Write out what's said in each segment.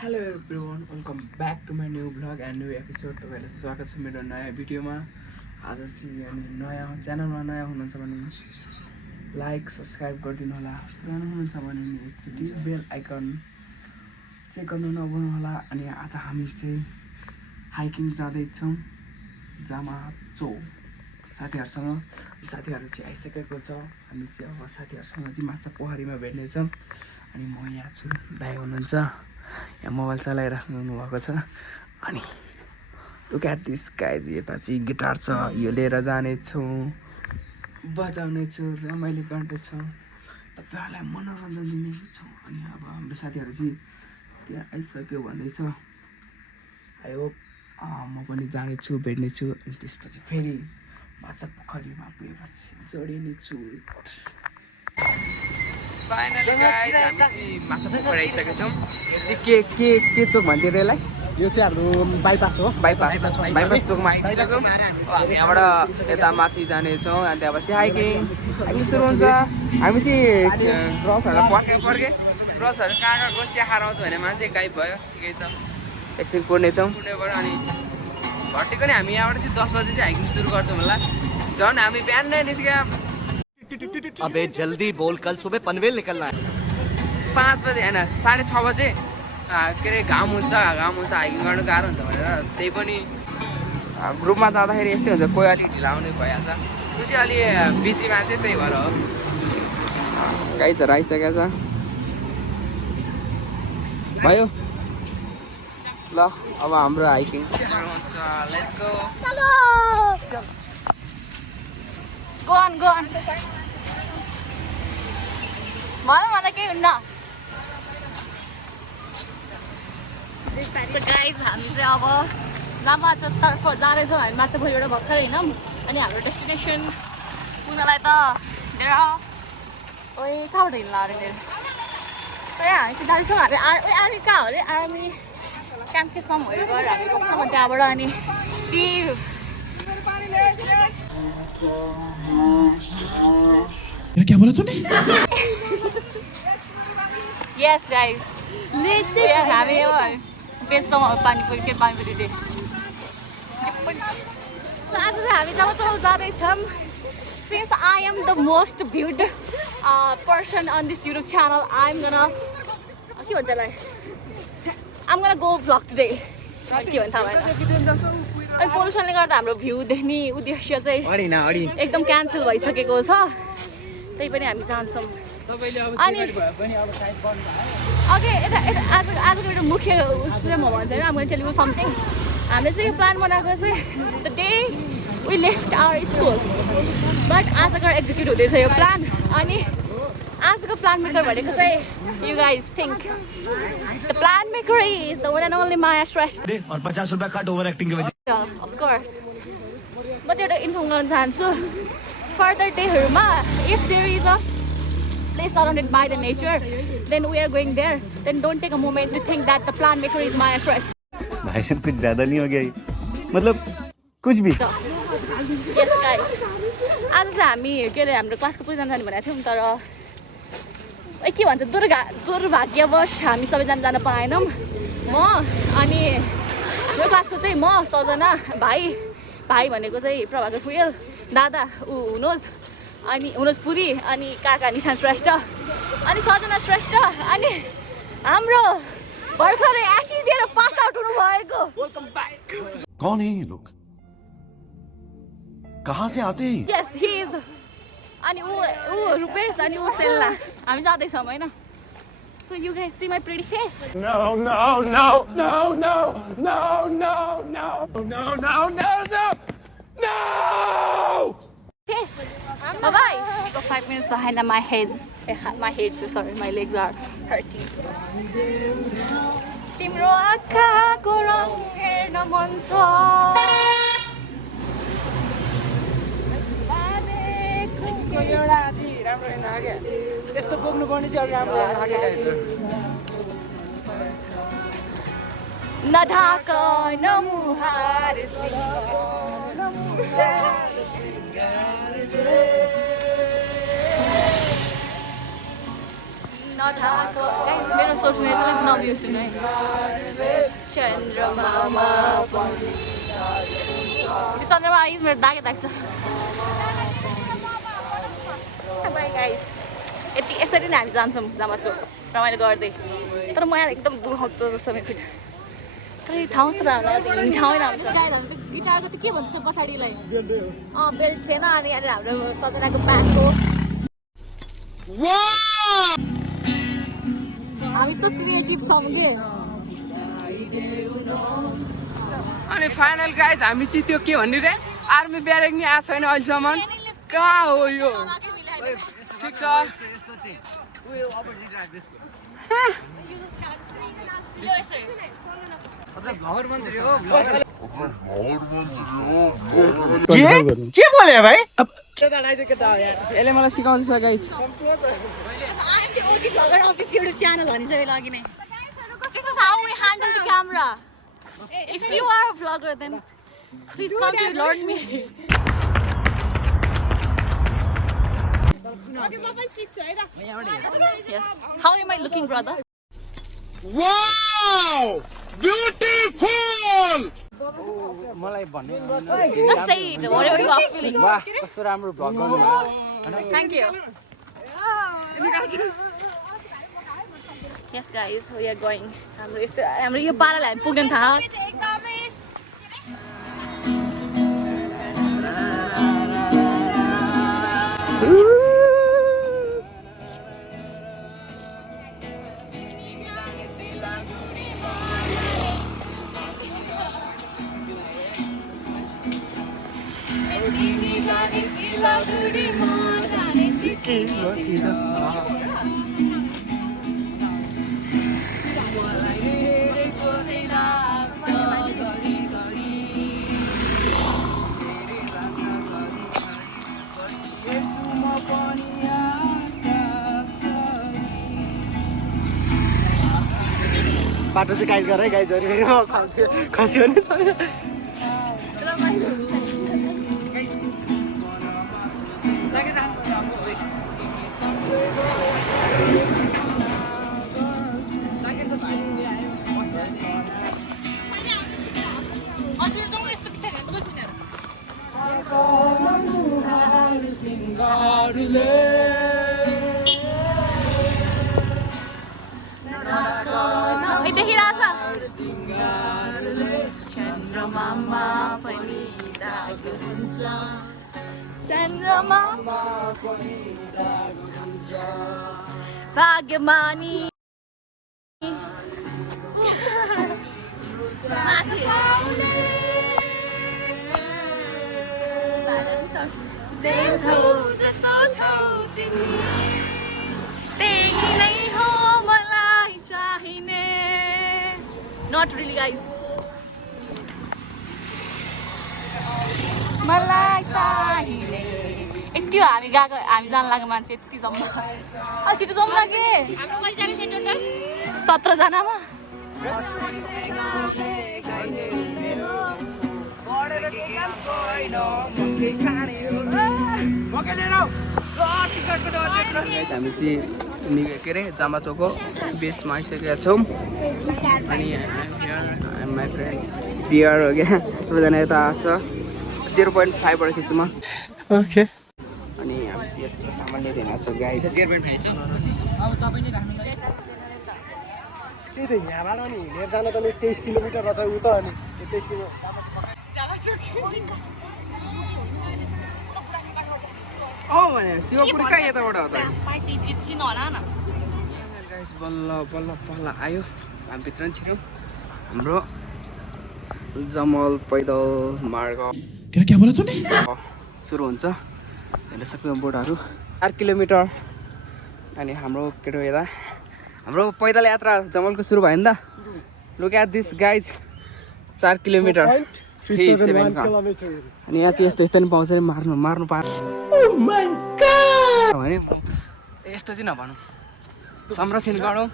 Hello everyone, welcome back to my new blog and new episode. तपाईँलाई स्वागत छ मेरो नयाँ भिडियोमा। आज चाहिँ अनि नयाँ च्यानलमा नयाँ हुनुहुन्छ भने लाइक सब्सक्राइब गरिदिनु होला। पुरानो हुनुहुन्छ भने एकचोटि बेल आइकन चेक गर्नु नभुल्नु होला। अनि आज हामी चाहिँ हाइकिङ जाँदैछौँ जामाचो साथीहरूसँग। साथीहरू चाहिँ आइसकेको छ। हामी चाहिँ अब साथीहरूसँग चाहिँ माछा पोखरीमा भेट्नेछौँ। अनि म यहाँ छु, दाइ हुनुहुन्छ यहाँ मोबाइल चलाइराख्नु भएको छ। अनि लुक एट दिस गाइज, यता चाहिँ गिटार छ, यो लिएर जानेछु, बजाउनेछु, रमाइलो गर्नेछु, तपाईँहरूलाई मनोरञ्जन दिनेछु। अनि अब हाम्रो साथीहरू चाहिँ त्यहाँ आइसक्यो भन्दैछ। आई होप म पनि जानेछु, भेट्नेछु। अनि त्यसपछि फेरि माछा पोखरीमा पुगेपछि जोडिनेछु। फाइनली गाइज हामी चाहिँ माछा पोखरी आइसकेका छौँ। यो चाहिँ के चोक भन्थ्यो यसलाई? यो चाहिँ हाम्रो बाइपास हो। बाइपास चोकमा आइसक्यौँ। हामी यहाँबाट यता माथि जानेछौँ। अनि त्यहाँपछि हाइकिङ सुरु हुन्छ। हामी चाहिँ क्रसहरू पर्के क्रसहरू कहाँ कहाँको चिया खाएर आउँछ भने मान्छे गाइब भयो। ठिकै छ, एकछिन कुर्नेछौँ। कुर्नेबाट अनि भट्टिको नि हामी यहाँबाट चाहिँ 10 बजी चाहिँ हाइकिङ सुरु गर्छौँ होला। झन् हामी बिहान नै निस्क्यो। अबे जल्दी बोल, कल सुबह पनवेल निकलना है। 5 बजे होइन 6:30 बजे के अरे घाम हुन्छ हाइकिङ गर्नु गाह्रो हुन्छ भनेर। त्यही पनि ग्रुपमा जाँदाखेरि यस्तै हुन्छ, कोही अलिक ढिला आउने भइहाल्छ। त्यो चाहिँ अलि बिजी मान्छे, त्यही भएर हो। गाइजहरू आइसकेको छ भयो। ल अब हाम्रो हाइकिङ सुरु हुन्छ। Let's go. Go on. मलाई केही हुन्न। So guys, हामी चाहिँ अब लामाचोतर्फ जाँदैछौँ। हामी माछापोखरीबाट भर्खर हिँडौँ। अनि हाम्रो डेस्टिनेसन पुग्नलाई त कहाँबाट हिँड्ला अरे मेरो। सो यहाँ हामी चाहिँ जाँदैछौँ। हामी आर्मी कहाँ हो अरे, आर्मी क्याम्प के समहरू गएर हामी पुग्छौँ त्यहाँबाट। अनि ती क्या बोला तूने? Yes guys, हामी बेच्छौँ पानीपुरी के पानीपुरी दे। आज चाहिँ हामी जब जाँदैछौँ। Since I am the most viewed person on this YouTube channel, I'm gonna go vlog today. के भन्छ थाहा भएन। अनि पोल्युसनले गर्दा हाम्रो भ्यू देख्ने उद्देश्य चाहिँ एकदम क्यान्सल भइसकेको छ। त्यही पनि हामी जान्छौँ। अनि ओके, आजको एउटा मुख्य उसले म भन्छ होइन, I'm टेल यु समथिङ। हामीले चाहिँ यो प्लान बनाएको चाहिँ the day we left our school, but आजको एक्जिक्युट हुँदैछ यो प्लान। अनि आजको प्लान मेकर भनेको चाहिँ you guys think the plan maker is the one and only Maya Shrestha. और 50 रुपया कट ओभर एक्टिङ के वजह। Of course. म चाहिँ एउटा इन्फर्म गर्न चाहन्छु further डेहरूमा if there is a place surrounded by the nature, then we are going there. Then don't take a moment to think that the plan maker is Maya Shrestha. भाई साहब कुछ ज़्यादा नहीं हो गया ये? मतलब कुछ भी? Yes guys. आज चाहिँ हामी के अरे हाम्रो क्लासको पुरै जानु भनेको थियौँ, तर के भन्छ दुर्भाग्यवश हामी सबैजना जान पाएनौँ। म अनि मेरो क्लासको चाहिँ म, सजना, भाइ भनेको चाहिँ प्रभाकर फुयल, दादा हुनोज, अनि हुनोज पुरी, अनि काका निशान श्रेष्ठ, अनि सजना श्रेष्ठ, अनि हाम्रो भर्खरै एसी दिएर पास आउट हुनु भएको। Welcome back. कौन है ये लोग? कहाँ से आते हैं? Yes he is. अनि ऊ रुपेश, अनि ऊ सेल्ला। हामी जाँदैछौँ होइन। So you guys see my pretty face? No. Yes. Bye bye. We got 5 minutes behind and my legs are hurting. तिम्रो आँखाको रङ हेर्न मन छ। एउटा चाहिँ राम्रो हेर्न लाग्यो, यस्तो बोक्नु पर्ने चाहिँ अलिक राम्रो हेर्न लागेको न ढाका न मुहार नढाको गाइस मेरो सोच्ने चाहिँ नबिर्सिनु है चन्द्रमामा चन्द्रमा आइज मेरो दागे दाग्छ बाई गाइस यसरी नै हामी जान्छौँ जामाचोक रमाइलो गर्दै तर म यहाँ एकदम दुखाउँछु जस्तो मेरो खुट्टा कहिले ठाउँ छ र हिँड्ने ठाउँै राम्रो छ गिटारको त के भन्छ त्यो पछाडिलाई बेल्ट थिएन अनि यहाँनिर हाम्रो सजनाको प्यान्टको हामी सो क्रिएटिभ छौँ कि अनि फाइनल गाइज हामी जित्यो के भन्ने रे आर्मी ब्यारेक नि आएको छैन अहिलेसम्म कहाँ हो यो ठिक छ के बोले भाइ यसले मलाई सिकाउँछ guys This is how we handle the camera. If you are a vlogger, then please come to learn me. Yes. How am I looking, brother? Wow! Beautiful! Just say it. Whatever you are feeling. कस्तो राम्रो vlog गर्नु Thank you. Yes, guys, we are going. हाम्रो यो पाराले हामी पुग्न थाहा बाटो चाहिँ गाइड गर है गाइजहरू खस्यो भने छ देखिरहेछ चन्द्रमामा पनि दाग हुन्छ चन्द्रमामा पनि दाग हुन्छ भाग्यमानी जसो छौ तिमी त्यही नै हो मलाई चाहिने Not really, guys. मलाई चाहिने यति हो हामी गएको हामी जान लाग्यो मान्छे यति जम्मा अलि छिटो जाउँ लागे 17 जनामा हामी चाहिँ के अरे जामाचोकको बेसमा आइसकेका छौँ अनि माई फ्रेन्ड बियर हो क्या सबैजना यता आएको छ 0.5बाट खिच्छु म ओके अनि हामी चाहिँ यत्रो सामान लिएर हिँडेको छ गाइस 0.5 त्यही त यहाँबाट अनि हिँडेर जान त 23 किलोमिटर रहेछ उ त अनि 23 किलो भने शिवपुर कहाँ यताबाट हो त गाइस बल्ल बल्ल बल्ल आयो हामी भित्र पनि छिर्यौँ हाम्रो जमल पैदल मार्ग सुरु हुन्छ हेर्न सक्छौँ बोर्डहरू 4 किलोमिटर अनि हाम्रो केटो यता हाम्रो पैदल यात्रा जमलको सुरु भयो नि त look at this guys 4 kilometre 37 अनि यहाँ चाहिँ यस्तो यस्तो नि पाउँछ नि मार्नु पार्नु भने यस्तो चाहिँ नभनौँ संरक्षण गरौँ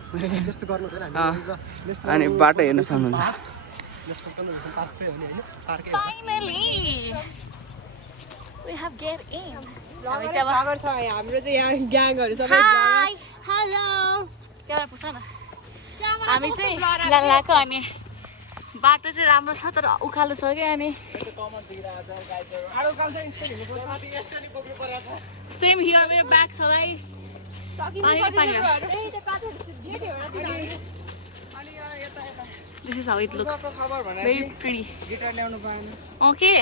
अनि बाटो हेर्न सक्नुहुन्छ Finally, we have get in. हाम्रो चाहिँ यहाँ ग्याङहरु सबै Hi, hello. क्यामेरा पुछ न हामी चाहिँ जान लाग्यो अनि बाटो चाहिँ राम्रो छ तर उकालो छ क्या अनि सेम हियर मेरो ब्याग छ है This is how it looks. Very pretty. Guitar ल्याउनु पाएन Okay.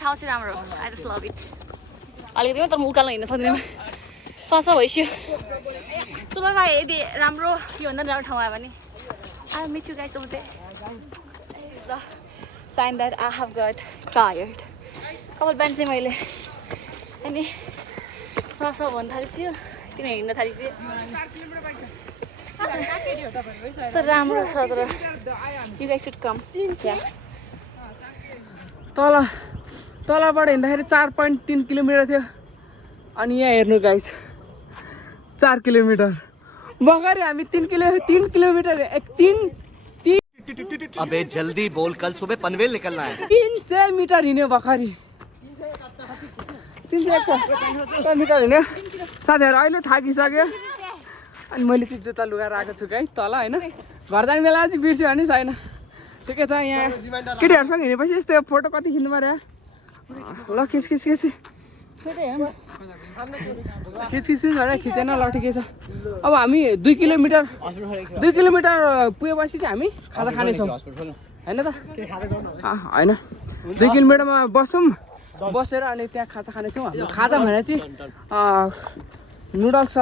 ठाउँ चाहिँ राम्रो I just love it. अलिकति तर म उकालो हिँड्न सक्दिनँ ससा भइसक्यो चलो भाइ यदि राम्रो योभन्दा राम्रो ठाउँ आयो भने I'll meet you guys over there. This is the sign that I have got tired. कपाल बाँध्छु मैले अनि ससा भन्न थालिसक्यो किन हिँड्न थालिसक्यो कस्तो राम्रो छ तर you guys should come. Yeah. तलबाट हिँड्दाखेरि 4.3 किलोमिटर थियो अनि यहाँ हेर्नु गाइस 4 किलोमिटर बगरी हामी 3 किलोमिटर अबे जल्दी बोल कल सुबह पनवेल निकलना है 300 मिटर हिँड्यो भर्खरी 301 मिटर हिँड्यो साथीहरू अहिले थाकिसक्यो अनि मैले चाहिँ जुत्ता लुगाएर आएको छु गाई तल होइन घर जाने बेला चाहिँ बिर्स्यो भने छैन ठिकै छ यहाँ केटीहरूसँग हिँडेपछि यस्तो फोटो कति खिच्नु पर्यो ल खिच भने खिचेन ल ठिकै छ अब हामी 2 किलोमिटर पुगेपछि चाहिँ हामी खाजा खानेछौँ होइन त होइन 2 किलोमिटरमा बसेर अनि त्यहाँ खाजा खानेछौँ हाम्रो खाजा भने चाहिँ नुडल्स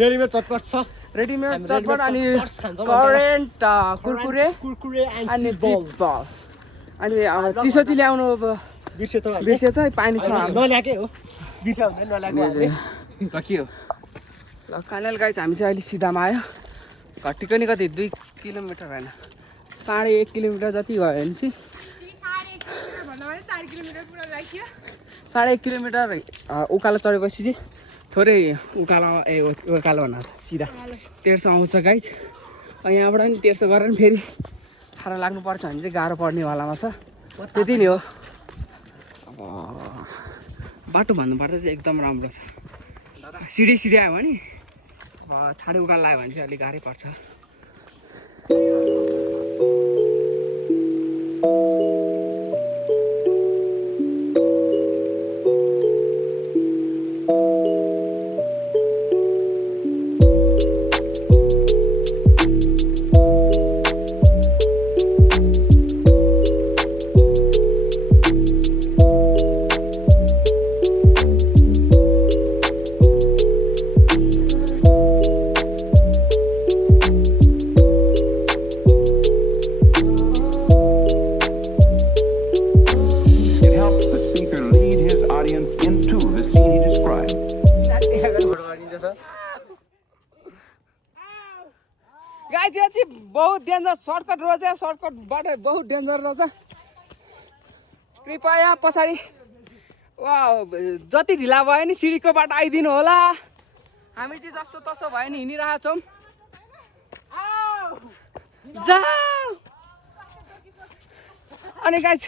रेडिमेड चटपट छ रेडिमेड चटपट अनि करेन्ट कुरकुरे अनि चिप बल अनि चिसो चाहिँ ल्याउनु बिर्सेछ पानी छ नल्याएकै हो बिर्स्यो भने नल्याएको ल के हो ल फाइनल गाइज हामी चाहिँ अहिले सिधामा आयो घट्टीको नि कति 2 किलोमिटर होइन 1.5 किलोमिटर जति भयो भने चाहिँ 1.5 किलोमिटर उकालो चढेपछि चाहिँ थोरै उकालो भन्नु सिधा 1300 आउँछ गाइज यहाँबाट नि 1300 गरेर नि फेरि खाना लाग्नुपर्छ भने चाहिँ गाह्रो पर्नेवालामा छ त्यति नै हो अब बाटो भन्नुपर्दा चाहिँ एकदम राम्रो छ सिडी आयो भने अब ठाडो उकालो लाग्यो भने चाहिँ अलिक गाह्रै पर्छ गाइज यो चाहिँ बहुत डेन्जर सर्टकट रहेछ सर्टकट बाटो बहुत डेन्जर रहेछ कृपया पछाडि वा जति ढिला भयो नि सिडीको बाटो आइदिनु होला हामी चाहिँ जस्तो तसो भयो नि हिँडिरहेको छौँ अनि गाइज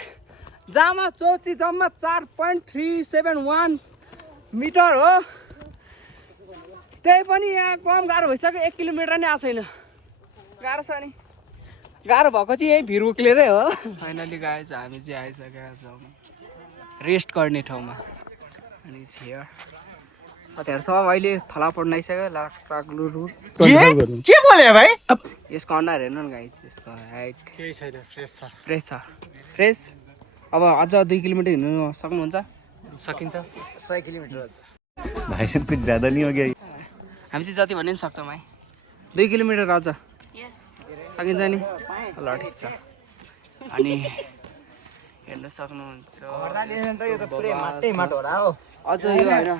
जामा चौची जम्मा 4.371 मिटर हो त्यही पनि यहाँ कम गाह्रो भइसक्यो 1 किलोमिटर नै आएको छैन गाह्रो छ नि गाह्रो भएको चाहिँ यही भिर उक्लेरै हो फाइनली गाइज हामी चाहिँ आइसकेका छौँ रेस्ट गर्ने ठाउँमा अनि साथीहरू सब अहिले थला पढ्न आइसक्यो लाग्लु के बोले भाइ यसको अनुहार हेर्नु न गाइज यसको हाइट केही छैन फ्रेस छ फ्रेस अब अझ 2 किलोमिटर हिँड्नु सक्नुहुन्छ सकिन्छ 100 किलोमिटर भाई साहब कुछ ज्यादा नहीं हो गया हामी चाहिँ जति भन्ने पनि सक्छौँ है 2 किलोमिटर अझ सकिन्छ नि ल ठिक छ अनि हेर्न सक्नुहुन्छ अझ यो होइन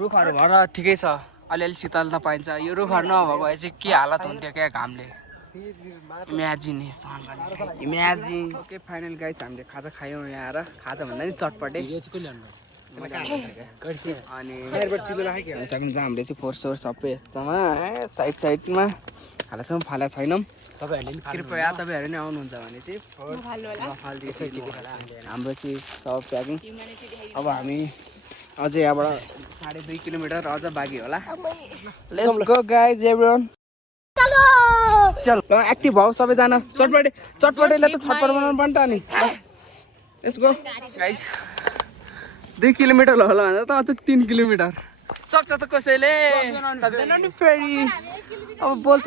रुखहरू भएर ठिकै छ अलिअलि शीतलता पाइन्छ यो रुखहरू नभएको भए चाहिँ के हालत हुन्थ्यो क्या घामले इमेजिन ओके फाइनल गाइज हामीले खाजा खायौँ यहाँ आएर खाजा भन्दा नि चटपटे अनि सक्नुहुन्छ हामीले चाहिँ फोर्स सबै यस्तोमा साइडमा हालेछौँ फालेको छैनौँ तपाईँहरूले नि कृपया तपाईँहरू नै आउनुहुन्छ भने चाहिँ नफाल्दिनु होला। हाम्रो चाहिँ सब प्याकिङ। अब हामी अझै यहाँबाट 2.5 किलोमिटर अझ बाँकी होला। Let's go guys everyone. चल ल एक्टिभ भाउ सबैजना। चटपटेले त छटपट बनाउनु पर्छ नि। Let's go guys. 2 किलोमिटर होला भन्दा त अझ 3 किलोमिटर सक्छ त कसैले सक्दैन नि फेरि। अब बोल्छ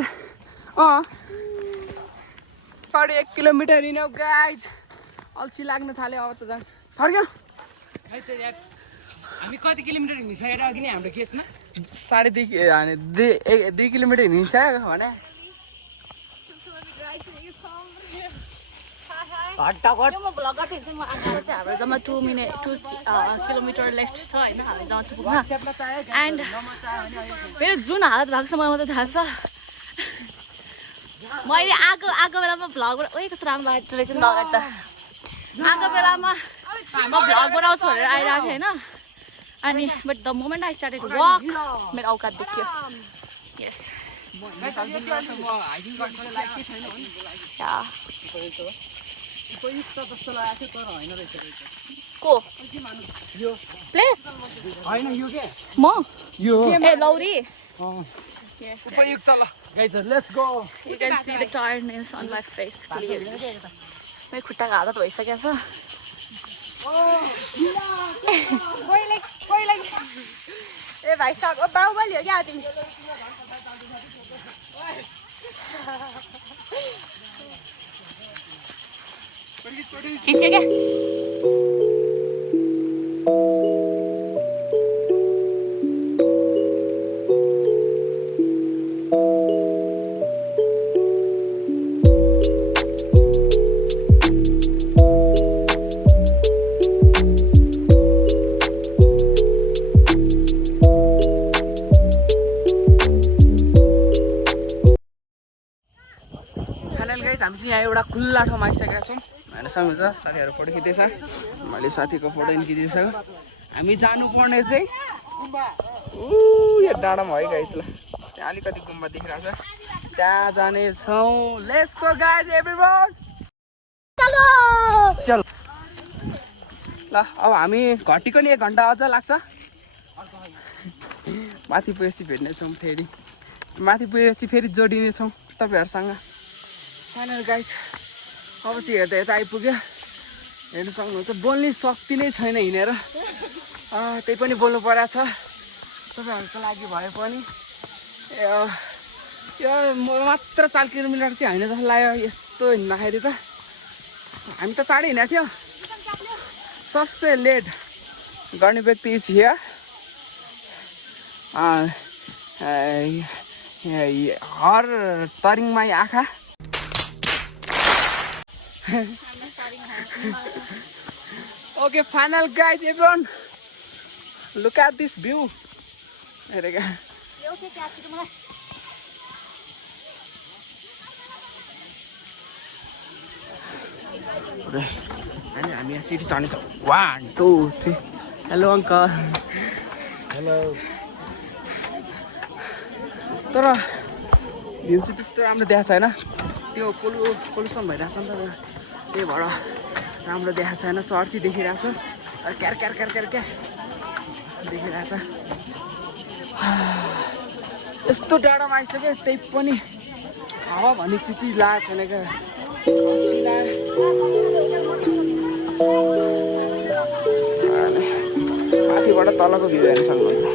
1 किलोमिटर हिँड्यो गाइज। अल्छी लाग्न थाल्यो अब त झन् फर्क्यो। हामी कति किलोमिटर हिँडिसकेर अघि नै हाम्रो केसमा 2 किलोमिटर हिँडिसक्यो भने हाम्रो जम्मा 2 किलोमिटर लेफ्ट छ होइन हामी जाउँछ पुग्न। एन्ड मेरो जुन हालत भएको छ मलाई मात्रै थाहा छ। मैले आएको बेलामा भ्लग ओइ कस्तो राम्रो लागेको रहेछ नि लगाएर त। आएको बेलामा म भ्लग बनाउँछु भनेर आइरहेको थिएँ होइन। अनि but the moment I started walk मेरो औकात देखियो। यस को प्लेस होइन यो के म यो ए लौरी। Yes, उपयुक्त ल गाइजहरु let's go. you can see the tiredness on my face clearly. मेरो खुट्टाको हालत भइसकेको छ। ए भाइ साहब बाहुबली हो क्या तिमी? खिच्यो क्या? हामी चाहिँ यहाँ एउटा खुल्ला ठाउँमा आइसकेका छौँ। हेर्न सक्नुहुन्छ साथीहरू फोटो खिच्दैछ। मैले साथीको फोटो पनि खिचिसक्यो। हामी जानुपर्ने चाहिँ यो डाँडामा है गाइस। ल त्यहाँ अलिकति गुम्बा देखिरहेको छ त्यहाँ जानेछौँ। Let's go guys everyone. चल ल अब हामी घटीको नि 1 घन्टा अझ लाग्छ। माथि पुगेपछि भेट्नेछौँ फेरि। माथि पुगेपछि फेरि जोडिनेछौँ तपाईँहरूसँग। फाइनल गाइज अब चाहिँ हेर्दा यता आइपुग्यो। हेर्नु सक्नुहुन्छ बोल्ने शक्ति नै छैन हिँडेर। त्यही पनि बोल्नु परेको छ तपाईँहरूको लागि भए पनि। यो मात्र 4 किलोमिटर चाहिँ होइन जस्तो लाग्यो यस्तो हिँड्दाखेरि त। हामी त चाँडै हिँडेको थियो। सबसे लेट गर्ने व्यक्ति इज हियर। हर तरिङमा आँखा। Okay, final guys, everyone. Look at this view. हेरेगा अनि हामी यहाँ सिटी चढ्नेछौँ। 1 2 3 hello uncle. हेलो। तर भ्यू चाहिँ त्यस्तो राम्रो देखाएको छैन। त्यो पोल्युसन भइरहेको छ नि त त्यही भएर राम्रो देखाएको छैन। सहर चाहिँ देखिरहेको छ क्यार क्यार क्यार क्यार क्या देखिरहेको छ। यस्तो डाँडामा आइसक्यो त्यही पनि हावा भन्ने चिज लागेको छैन क्या। माथिबाट तलको भ्यू हेर्न सक्नुहुन्छ।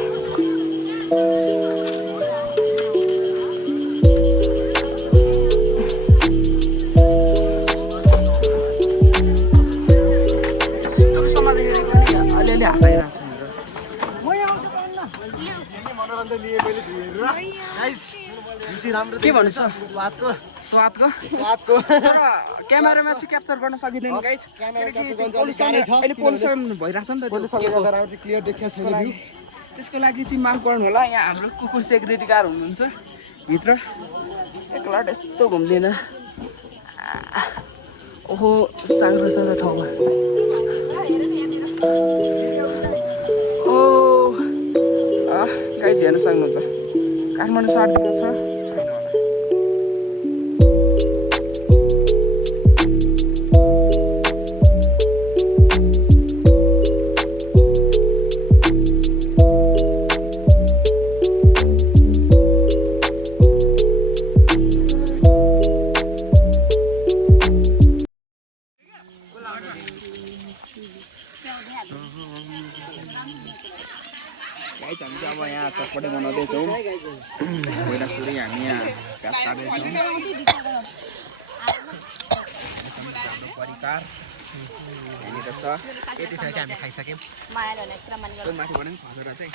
अलिअलि हात आइरहेको छ मेरो। के भन्नु छ स्वादको तर क्यामेरामा चाहिँ क्याप्चर गर्न सकिँदैन गाइस। अहिले पोल्युसन भइरहेको छ नि त क्लियर देखिया छैन भ्यू। त्यसको लागि चाहिँ माफ गर्नु होला। यहाँ हाम्रो कुकुर सेक्युरिटी गार्ड हुनुहुन्छ भित्र। एकला यस्तो घुम्दैन। ओहो साह्रो छ त ठाउँमा। गाइस हेर्न सक्नुहुन्छ काठमाडौँ सहर छ छैन होला। गाइस हामी चाहिँ अब यहाँ चटपटे बनाउँदैछौँ पहिला सुरु हामी यहाँ प्याज काट्दैछौँ हाम्रो परिकार यहाँनिर छ यति चाहिँ हामी खाइसक्यौँ मायाले भने पुरा मन गर्छ माथि बनाउनु खसेर चाहिँ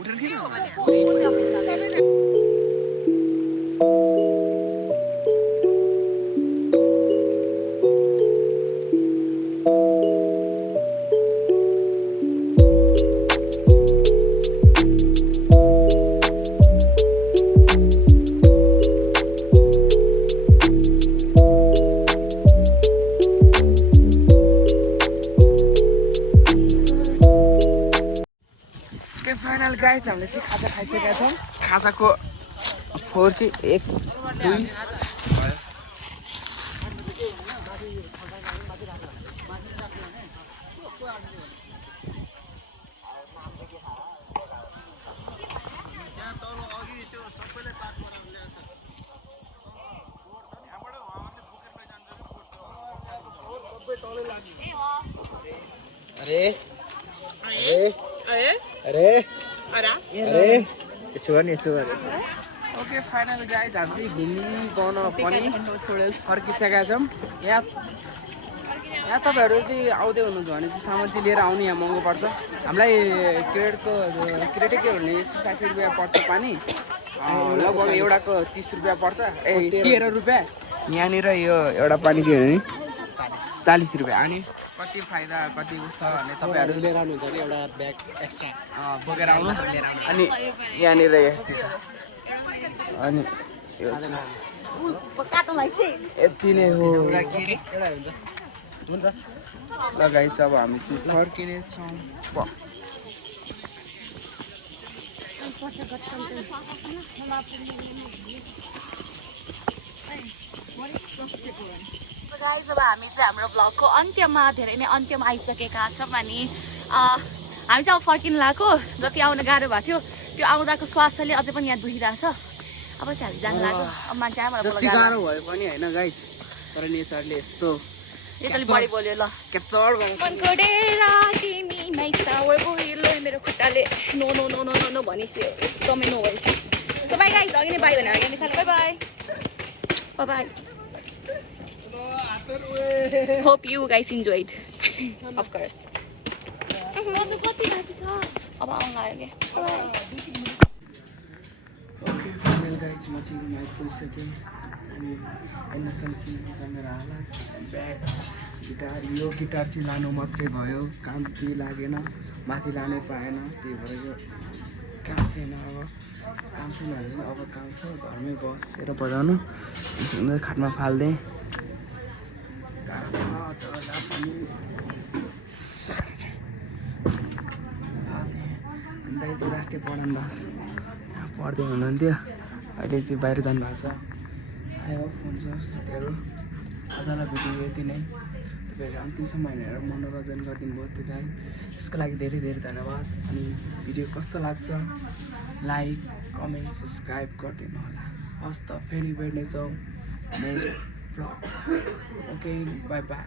उठेर के फाइनल गाइस हामीले चाहिँ खाजा खाइसकेका छौँ खाजाको फोहोर चाहिँ 1 2 भयो अरे यसो गर्ने ओके फाइनल गाइज हामी चाहिँ घुमिकन पनि फर्किसकेका छौँ यहाँ तपाईँहरू चाहिँ आउँदै हुनुहुन्छ भने चाहिँ सामान चाहिँ लिएर आउनु यहाँ महँगो पर्छ हामीलाई क्रेटै के भने 160 रुपियाँ पर्छ पानी लगभग एउटाको 30 रुपियाँ पर्छ 13 रुपियाँ यहाँनिर यो एउटा पानी के भने 40 रुपियाँ अनि कति फाइदा कति उस छ भने तपाईँहरू लिएर आउनुहुन्छ भने एउटा ब्याग एक्स्ट्रा बोकेर आउनु अनि यहाँनिर यस्तै छ अनि यो छ यति नै हो हुन्छ लगाइ चाहिँ अब हामी चाहिँ फर्किनेछौँ गाइस अब हामी चाहिँ हाम्रो भ्लगको अन्त्यमा धेरै नै अन्त्यमा आइसकेका छौँ अनि हामी चाहिँ अब फर्किनु लाग्यो जति आउन गाह्रो भएको थियो त्यो आउँदाको स्वास्थ्यले अझै पनि यहाँ दुखिरहेछ अब चाहिँ हामी जानु लाग्यो अब मान्छे आएर जति गाह्रो भए पनि होइन गाइस तर नेचरले यस्तो यसले बढी बोल्यो ल क्याप्चर मेरो खुट्टाले no no no no no भनिसक्यो एकदमै नो भनिसक्यो सो बाई गाइस अघि नै बाई भनेर अघि bye bye bye Hope you guys enjoyed, of course. अब आउनु लाग्यो ओके फाइनल गाइस म चाहिँ रुम आइपुगिसकेँ अनि एन्डरसन चाहिँ मेरो हालत ब्याग गिटार यो गिटार चाहिँ लानु मात्रै भयो काम केही लागेन माथि लानै पाएन त्यही भएर यो काम छैन अब काम छैन भने अब काम छ घरमै बसेर बजाउनु सुन्दर खाटमा फाल्दै दाइ चाहिँ राष्ट्रिय पढाउनु भएको छ पढ्दै हुनुहुन्थ्यो अहिले चाहिँ बाहिर जानुभएको छ आयो हुन्छ साथीहरू आजलाई भिडियो यति नै तपाईँहरू अन्तिमसम्म हेरेर मनोरञ्जन गरिदिनु भयो त्यसलाई त्यसको लागि धेरै धेरै धन्यवाद अनि भिडियो कस्तो लाग्छ लाइक कमेन्ट सब्सक्राइब गरिदिनु होला हस् त फेरि भेट्नेछौँ next blog okay bye by